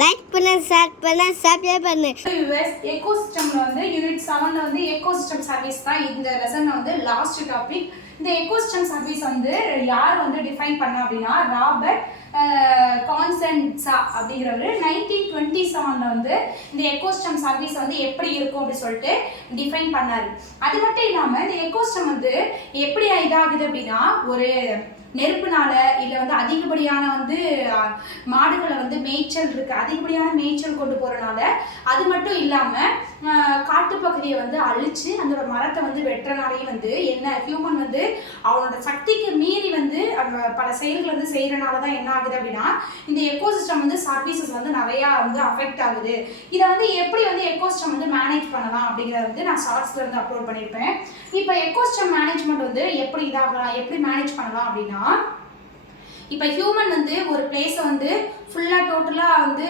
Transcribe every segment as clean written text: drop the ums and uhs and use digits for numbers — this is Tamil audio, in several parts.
லைக் பண்ணு, ஷேர் பண்ணு, சப்ஸ்கிரைப் பண்ணு. யுஎஸ் எக்கோசிஸ்டம்ல வந்து யூனிட் 7ல வந்து எக்கோசிஸ்டம் சர்வீஸ் தான் இந்த லெசன்ல வந்து லாஸ்ட் டாபிக். இந்த எக்கோசிஸ்டம் சர்வீஸ் வந்து யார் வந்து டிஃபைன் பண்ணா அப்படின்னா ராபர்ட் கான்சன்சா அப்படிங்கிறவர் 1927ல வந்து இந்த எக்கோசிஸ்டம் சர்வீஸ் வந்து எப்படி இருக்கும் அப்படின்னு சொல்லிட்டு டிஃபைன் பண்ணாரு. அது மட்டும் இல்லாம இந்த எக்கோசிஸ்டம் வந்து எப்படி இதாகுது அப்படின்னா ஒரு நெருப்புனால இல்லை வந்து அதிகப்படியான வந்து மாடுகளை வந்து மேய்ச்சல் இருக்கு, அதிகப்படியான மேய்ச்சல் கொண்டு போறனால, அது மட்டும் இல்லாம காட்டுப்பகுதியை வந்து அழிச்சு அந்த மரத்தை வந்து வெட்டுறனாலேயும் வந்து என்ன ஹியூமன் வந்து அவனோட சக்திக்கு மீறி வந்து அந்த பல செயல்கள் வந்து செய்யறனால தான் என்ன ஆகுது அப்படின்னா இந்த எக்கோசிஸ்டம் வந்து சர்வீசஸ் வந்து நிறையா வந்து அஃபெக்ட் ஆகுது. இதை வந்து எப்படி வந்து எக்கோசிஸ்டம் வந்து மேனேஜ் பண்ணலாம் அப்படிங்கிறத வந்து நான் ஷார்ட்ஸ்ல இருந்து அப்லோட் பண்ணியிருப்பேன். இப்போ எக்கோசிஸ்டம் மேனேஜ்மெண்ட் வந்து எப்படி இதாகலாம், எப்படி மேனேஜ் பண்ணலாம் அப்படின்னா, இப்போ ஹியூமன் வந்து ஒரு பிளேஸை வந்து ஃபுல்லாக டோட்டலாக வந்து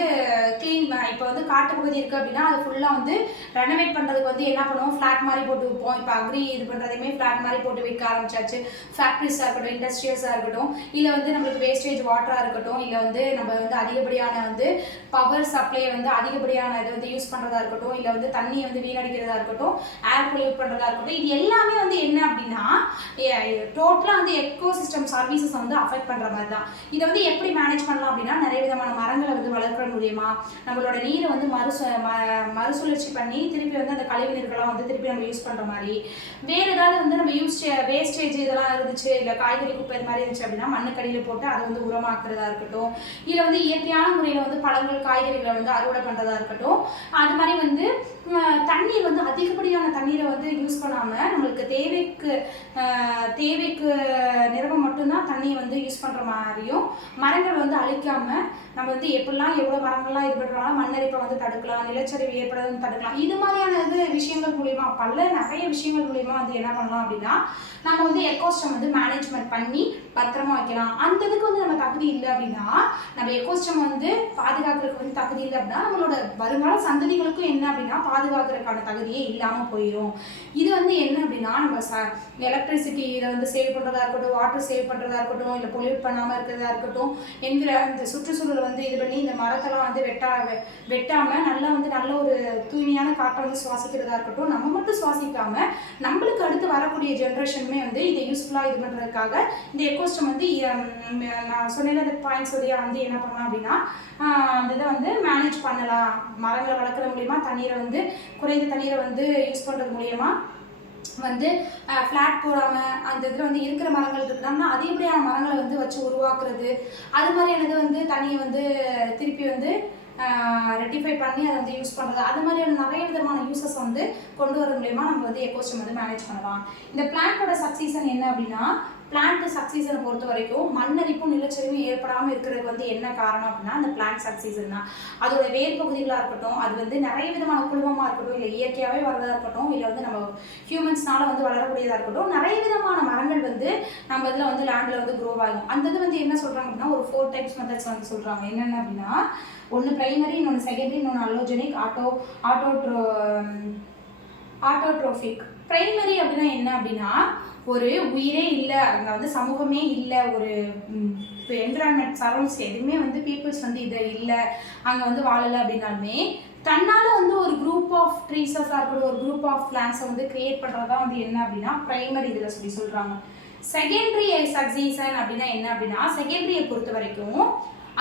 க்ளீன், இப்போ வந்து காட்டுப்பகுதி இருக்குது அப்படின்னா அது ஃபுல்லாக வந்து ரெனோவேட் பண்ணுறதுக்கு வந்து என்ன பண்ணுவோம், ஃப்ளாட் மாதிரி போட்டு வைப்போம். இப்போ அக்ரி இது பண்ணுறதையுமே ஃப்ளாட் மாதிரி போட்டு வைக்க ஆரம்பிச்சாச்சு. ஃபேக்ட்ரிஸாக இருக்கட்டும், இண்டஸ்ட்ரியஸாக இருக்கட்டும், இல்லை வந்து நம்மளுக்கு வேஸ்டேஜ் வாட்டராக இருக்கட்டும், இல்லை வந்து நம்ம வந்து அதிகப்படியான வந்து பவர் சப்ளையை வந்து அதிகப்படியான இதை வந்து யூஸ் பண்ணுறதா இருக்கட்டும், இல்லை வந்து தண்ணியை வந்து வீணடிக்கிறதா இருக்கட்டும், ஏர் பொல்யூட் பண்ணுறதா இருக்கட்டும், இது எல்லாமே வந்து என்ன அப்படின்னா டோட்டலாக வந்து எக்கோசிஸ்டம் சர்வீசஸ் வந்து அஃபெக்ட் பண்ணுற மாதிரி தான். இதை வந்து எப்படி மேனேஜ் பண்ணலாம் அப்படின்னா நிறைய விதமான மரங்களை வந்து வளர்க்கிற மூலியமா நம்மளோட நீரை வந்து மறுசுழற்சி பண்ணி திருப்பி வந்து அந்த கழிவு நீர்கள்லாம் வந்து திருப்பி நம்ம யூஸ் பண்ற மாதிரி, வேற ஏதாவது வந்து நம்ம வேஸ்டேஜ் இதெல்லாம் இருந்துச்சு, இல்லை காய்கறி குப்பை இது மாதிரி இருந்துச்சு அப்படின்னா மண்ணுக்கடியில போட்டு அதை வந்து உரமாக்குறதா இருக்கட்டும், இல்லை வந்து இயற்கையான முறையில் வந்து பழங்கள் காய்கறிகளை வந்து அறுவடை பண்றதா இருக்கட்டும், அது மாதிரி வந்து தண்ணீர் வந்து அதிகப்படியான தண்ணீரை வந்து யூஸ் பண்ணாம நம்மளுக்கு தேவைக்கு நிறவ மட்டும்தான் தண்ணியை வந்து யூஸ் பண்ற மாதிரியும், மரங்கள் வந்து அழிக்காம நம்ம வந்து எப்படிலாம் எவ்வளோ மரங்கள்லாம் இது பண்ணுறோம்னா மண்ணரிப்பை வந்து தடுக்கலாம், நிலச்சரிவு ஏற்படுறது தடுக்கலாம். இது மாதிரியான விஷயங்கள் மூலியமா நிறைய விஷயங்கள் மூலியமா வந்து என்ன பண்ணலாம் அப்படின்னா நம்ம வந்து எக்கோசிஸ்டம் வந்து மேனேஜ்மெண்ட் பண்ணி பத்திரமா வைக்கலாம். அந்த இதுக்கு வந்து நம்ம தகுதி இல்லை அப்படின்னா, நம்ம எக்கோசிஸ்டம் வந்து பாதுகாக்கிறதுக்கு வந்து தகுதி இல்லை அப்படின்னா நம்மளோட வருங்கால சந்ததிகளுக்கும் என்ன அப்படின்னா பாதுகாக்கிறதுக்கான தகுதியே இல்லாமல் போயிடும். இது வந்து என்ன அப்படின்னா நம்ம எலக்ட்ரிசிட்டி இதை வந்து சேவ் பண்ணுறதா இருக்கட்டும், வாட்டர் சேவ் பண்ணுறதா இருக்கட்டும், இல்லை பொல்யூட் பண்ணாமல் இருக்கிறதா இருக்கட்டும், இந்த சுற்றுச்சூழலை வந்து இது பண்ணி இந்த மரத்தெல்லாம் வந்து வெட்டாமல் நல்லா வந்து நல்ல ஒரு தூய்மையான காற்றை வந்து சுவாசிக்கிறதா இருக்கட்டும், நம்ம மட்டும் சுவாசிக்காம நம்மளுக்கு அடுத்து வரக்கூடிய ஜென்ரேஷனுமே வந்து இதை யூஸ்ஃபுல்லாக இது பண்ணுறதுக்காக இந்த எக்கோசிஸ்டம் வந்து நான் சொன்ன அந்த பாயிண்ட்ஸ் வழியாக வந்து என்ன பண்ணலாம் அப்படின்னா அந்த இதை வந்து மேனேஜ் பண்ணலாம். மரங்களை வளர்க்குற மூலியமா தண்ணீரை வந்து குறைந்த தண்ணீரை வந்து யூஸ் பண்ணுறது மூலியமா வந்து ஃப்ளாட் போடாமல் அந்த இதில் வந்து இருக்கிற மரங்கள் இருக்குன்னா அதிகப்படியான மரங்களை வந்து வச்சு உருவாக்குறது, அது மாதிரியானது வந்து தண்ணியை வந்து திருப்பி வந்து ரெட்டிஃபை பண்ணி அதை வந்து யூஸ் பண்ணுறது, அது மாதிரியான நிறைய விதமான யூசஸ் வந்து கொண்டு வர மூலயமா நம்ம வந்து எக்கோசிஸ்டம் வந்து மேனேஜ் பண்ணலாம். இந்த பிளான்ட்டோட சக்சீசன் என்ன அப்படின்னா, பிளான்ட் சக்சீசனை பொறுத்த வரைக்கும் மண்ணரிப்பும் நிலச்சரிவும் ஏற்படாமல் இருக்கிறதுக்கு வந்து என்ன காரணம் அப்படின்னா அந்த பிளான்ட் சக்சீசன் தான். அதோட வேர் பகுதிகளாக இருக்கட்டும், அது வந்து நிறைய விதமான குழுமமாக இருக்கட்டும், இல்லை இயற்கையாகவே வளர்றதா இருக்கட்டும், இல்லை வந்து நம்ம ஹியூமன்ஸ்னால வந்து வளரக்கூடியதாக இருக்கட்டும், நிறைய விதமான மரங்கள் வந்து நம்ம இதில் வந்து லேண்டில் வந்து க்ரோ ஆகும். அந்த இது வந்து என்ன சொல்கிறாங்க அப்படின்னா ஒரு 4 டைப்ஸ் மெத்தட்ஸ் வந்து சொல்கிறாங்க. என்னென்ன அப்படின்னா ஒன்று பிரைமரி, இன்னொன்று செகண்டரி, இன்னொன்று அல்லோஜெனிக், ஆட்டோட்ரோஃபிக். பிரைமரி அப்படின்னா என்ன அப்படின்னா ஒரு உயிரே இல்லை, அங்கே வந்து சமூகமே இல்லை, ஒரு என்விரான்மெண்ட் சரௌண்ட்ஸ் எதுவுமே வந்து பீப்புள்ஸ் வந்து இதை இல்லை, அங்கே வந்து வாழலை அப்படின்னாலுமே தன்னால வந்து ஒரு குரூப் ஆஃப் ட்ரீஸஸாக இருக்கட்டும், ஒரு குரூப் ஆஃப் பிளான்ஸை வந்து கிரியேட் பண்ணுறதா வந்து என்ன அப்படின்னா பிரைமரி இதில் சொல்கிறாங்க. செகண்டரி சக்சீசன் அப்படின்னா என்ன அப்படின்னா செகண்டரியை பொறுத்த வரைக்கும்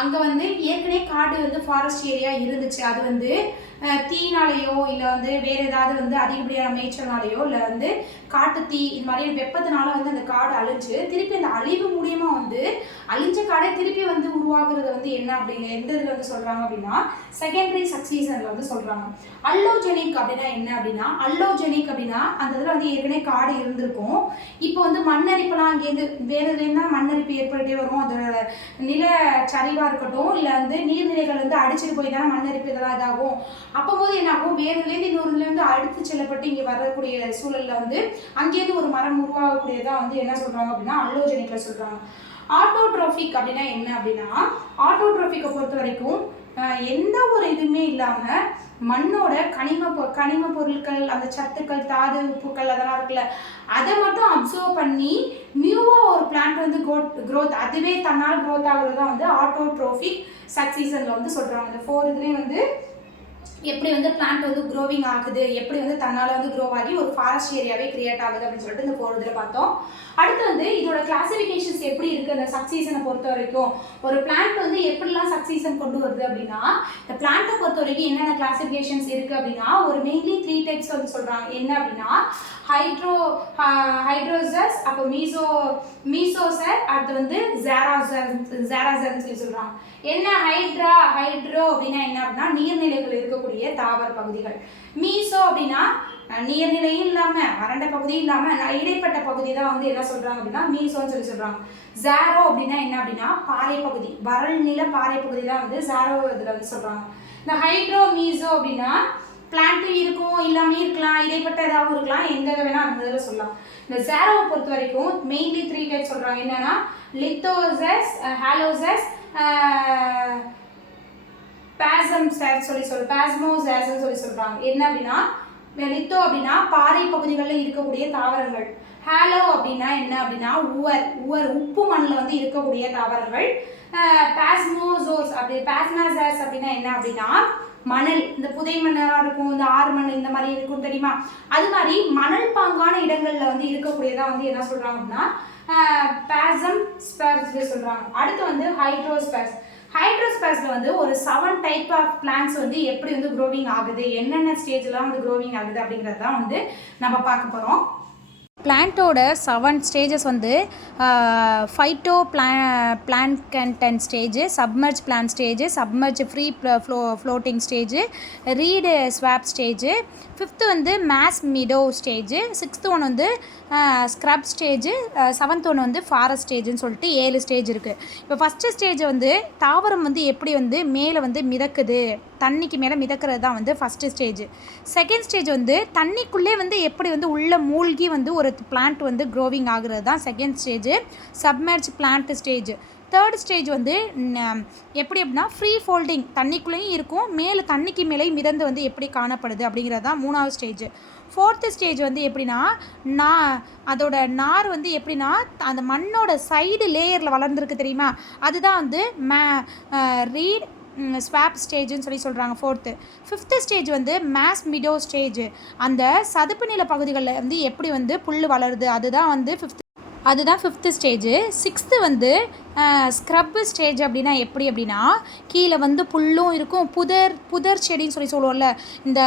அங்கே வந்து ஏற்கனவே காடு வந்து ஃபாரஸ்ட் ஏரியா இருந்துச்சு, அது வந்து தீனாலேயோ இல்லை வந்து வேறு ஏதாவது வந்து அதிகப்படியான மேய்ச்சல்னாலேயோ இல்லை வந்து காட்டு தீ இது மாதிரி வெப்பத்தினால வந்து அந்த காடு அழிஞ்சு திருப்பி அந்த அழிவு மூலியமாக வந்து அழிஞ்ச காடை திருப்பி வந்து உருவாக்குறது வந்து என்ன அப்படிங்கிற எந்த இதில் வந்து சொல்கிறாங்க அப்படின்னா செகண்டரி சக்சீசனில் வந்து சொல்கிறாங்க. அல்லோஜெனிக் அப்படின்னா என்ன அப்படின்னா அல்லோஜெனிக் அப்படின்னா அந்த இதில் வந்து ஏற்கனவே காடு இருந்திருக்கும், இப்போ வந்து மண்ணரிப்பெல்லாம் அங்கேருந்து வேறு இதுலேருந்து மண்ணரிப்பு ஏற்பட்டே வரும், அதோட நில சரிவாக இருக்கட்டும், இல்லை வந்து நீர்நிலைகள் வந்து அடிச்சுட்டு போய் தானே மண்ணரிப்பு இதெல்லாம் இதாகும். அப்போது என்ன ஆகும், வேறுலேருந்து இன்னொருலேருந்து அடுத்து செல்லப்பட்டு இங்கே வரக்கூடிய சூழலில் வந்து அங்கேருந்து ஒரு மரம் உருவாகக்கூடியதான் வந்து என்ன சொல்கிறாங்க அப்படின்னா அல்லோஜெனிக்கில் சொல்கிறாங்க. ஆட்டோட்ரோஃபிக் அப்படின்னா என்ன அப்படின்னா, ஆட்டோட்ரோஃபிக்கை பொறுத்த வரைக்கும் எந்த ஒரு இதுவுமே இல்லாமல் மண்ணோட கனிம பொருட்கள், அந்த சத்துக்கள், தாது, உப்புக்கள் அதெல்லாம் இருக்குல்ல, அதை மட்டும் அப்சர்வ் பண்ணி நியூவாக ஒரு பிளான்ட் வந்து க்ரோத் அதுவே தன்னால் க்ரோத் ஆகுறது தான் வந்து ஆட்டோட்ரோஃபிக் சக்சீசனில் வந்து சொல்கிறாங்க. இந்த 4 இதுலேயும் வந்து எப்படி வந்து பிளான்ட் வந்து க்ரோவிங் ஆகுது, எப்படி வந்து தன்னால் வந்து க்ரோ ஆகி ஒரு ஃபாரஸ்ட் ஏரியாவே கிரியேட் ஆகுது அப்படின்னு சொல்லிட்டு இந்த 4 இதில் பார்த்தோம். அடுத்து வந்து இதோட கிளாசிஃபிகேஷன்ஸ் எப்படி இருக்குது அந்த சக்சீசனை பொறுத்த வரைக்கும். ஒரு பிளான்ட் வந்து எப்படிலாம் சக்சீசன் கொண்டு வருது அப்படின்னா, இந்த பிளான்ட்டை பொறுத்த வரைக்கும் என்னென்ன கிளாசிஃபிகேஷன்ஸ் இருக்குது அப்படின்னா, ஒரு மெயின்லி 3 டைப்ஸ் வந்து சொல்கிறாங்க. என்ன அப்படின்னா, ஹைட்ரோசஸ், அப்போ மீசோசர், அடுத்து வந்து ஜெராசர்னு சொல்லி சொல்கிறாங்க. என்ன ஹைட்ரோ அப்படின்னா என்ன அப்படின்னா, நீர்நிலைகள் இருக்கக்கூடிய தாவர பகுதிகள். மீசோ அப்படின்னா நீர்நிலையும் இல்லாமல் வறண்ட பகுதியும் இல்லாமல் இடைப்பட்ட பகுதி தான் வந்து என்ன சொல்கிறாங்க அப்படின்னா மீசோன்னு சொல்லி சொல்கிறாங்க. ஜாரோ அப்படின்னா என்ன அப்படின்னா, பாறை பகுதி, வறள் நில பாறை பகுதி தான் வந்து ஜாரோ இதில் வந்து சொல்கிறாங்க. இந்த ஹைட்ரோ மீசோ அப்படின்னா பிளான்ட்டும் இருக்கும், இல்லாமல் இருக்கலாம், இடைப்பட்ட ஏதாவது இருக்கலாம், எந்த வேணால் அந்த இதில் சொல்லலாம். இந்த ஜாரோவை பொறுத்த வரைக்கும் மெயின்லி 3 டைப் சொல்கிறாங்க. என்னென்னா லித்தோசஸ், ஹாலோசஸ், பாஸ்மோசஸ்ன்னு சொல்லி சொல்கிறாங்க. என்ன அப்படின்னா, லித்தோ அப்படின்னா பாறை பகுதிகளில் இருக்கக்கூடிய தாவரங்கள். ஹாலோ அப்படின்னா என்ன அப்படின்னா, உப்பு மண்ணில் வந்து இருக்கக்கூடிய தாவரங்கள். பாஸ்மோசஸ் அப்படின்னா என்ன அப்படின்னா, மணல், இந்த புதை மண்ணெல்லாம் இருக்கும், இந்த ஆறு மண் இந்த மாதிரி இருக்கும் தெரியுமா, அது மாதிரி மணல் பாங்கான இடங்களில் வந்து இருக்கக்கூடியதான் வந்து என்ன சொல்கிறாங்க அப்படின்னா பாசம்ஸ்பர்ஸ் சொல்கிறாங்க. அடுத்து வந்து ஹைட்ரோஸ்பர்ஸில் வந்து ஒரு 7 டைப் ஆஃப் பிளான்ட்ஸ் வந்து எப்படி வந்து க்ரோவிங் ஆகுது, என்னென்ன ஸ்டேஜ்லாம் வந்து க்ரோவிங் ஆகுது அப்படிங்கிறது தான் வந்து நம்ம பார்க்க போகிறோம். பிளான்ட்டோட 7 ஸ்டேஜஸ் வந்து phytoplankton stage, submerge plant stage, submerge free floating stage, reed swamp stage, 5th வந்து marsh meadow stage, 6th one வந்து ஸ்க்ரப் ஸ்டேஜ், 7th ஒன் வந்து ஃபாரஸ்ட் ஸ்டேஜ்னு சொல்லிட்டு 7 ஸ்டேஜ் இருக்குது. இப்போ ஃபஸ்ட்டு ஸ்டேஜ் வந்து தாவரம் வந்து எப்படி வந்து மேலே வந்து மிதக்குது, தண்ணிக்கு மேலே மிதக்கிறது தான் வந்து ஃபஸ்ட்டு ஸ்டேஜ். செகண்ட் ஸ்டேஜ் வந்து தண்ணிக்குள்ளே வந்து எப்படி வந்து உள்ளே மூழ்கி வந்து ஒரு பிளான்ட் வந்து க்ரோவிங் ஆகுறது தான் second stage, submerge plant stage. Third stage வந்து எப்படி அப்படின்னா ஃப்ரீ ஃபோல்டிங், தண்ணிக்குள்ளேயும் இருக்கும், மேலே தண்ணிக்கு மேலே மிதந்து வந்து எப்படி காணப்படுது அப்படிங்கிறது தான் 3வது ஸ்டேஜ். 4th ஸ்டேஜ் வந்து எப்படின்னா, அதோட நார் வந்து எப்படின்னா அந்த மண்ணோட சைடு லேயரில் வளர்ந்துருக்கு தெரியுமா, அதுதான் வந்து ரீட் ஸ்வாப் ஸ்டேஜ்னு சொல்லி சொல்கிறாங்க 4th. 5th ஸ்டேஜ் வந்து மேஸ் மிடோ ஸ்டேஜ், அந்த சதுப்பு நில பகுதிகளில் வந்து எப்படி வந்து புல் வளருது அதுதான் வந்து 5th ஸ்டேஜ். 6th வந்து ஸ்க்ரப் ஸ்டேஜ் அப்படின்னா எப்படி அப்படின்னா, கீழே வந்து புல்லும் இருக்கும், புதர் செடின்னு சொல்லி சொல்லுவோம்ல, இந்த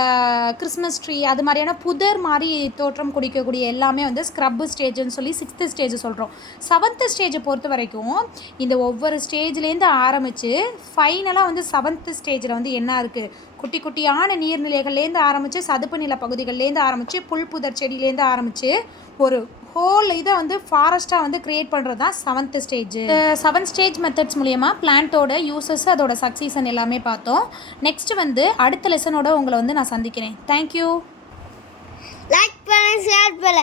கிறிஸ்மஸ் ட்ரீ அது மாதிரியான புதர் மாதிரி தோற்றம் குடிக்கக்கூடிய எல்லாமே வந்து ஸ்க்ரப் ஸ்டேஜ்னு சொல்லி 6th ஸ்டேஜ் சொல்கிறோம். 7th ஸ்டேஜை பொறுத்த வரைக்கும் இந்த ஒவ்வொரு ஸ்டேஜ்லேருந்து ஆரம்பித்து ஃபைனலாக வந்து 7th ஸ்டேஜில் வந்து என்ன இருக்குது, குட்டி குட்டியான நீர்நிலைகள்லேருந்து ஆரம்பித்து சதுப்பு நில பகுதிகள்லேருந்து ஆரம்பித்து புதர் செடியிலேருந்து ஆரம்பித்து ஒரு ஹோல் இதை வந்து ஃபாரஸ்ட்டாக வந்து க்ரியேட் பண்ணுறது தான் 7th ஸ்டேஜ். 7 ஸ்டேஜ் மெத்தட்ஸ் மூலயமா பிளான்ட்டோட யூசஸ், அதோட சக்சீசன் எல்லாமே பார்த்தோம். நெக்ஸ்ட் வந்து அடுத்த லெசனோட உங்களை வந்து நான் சந்திக்கிறேன். தேங்க்யூ. லைக் பண்ண, ஷேர் பண்ண,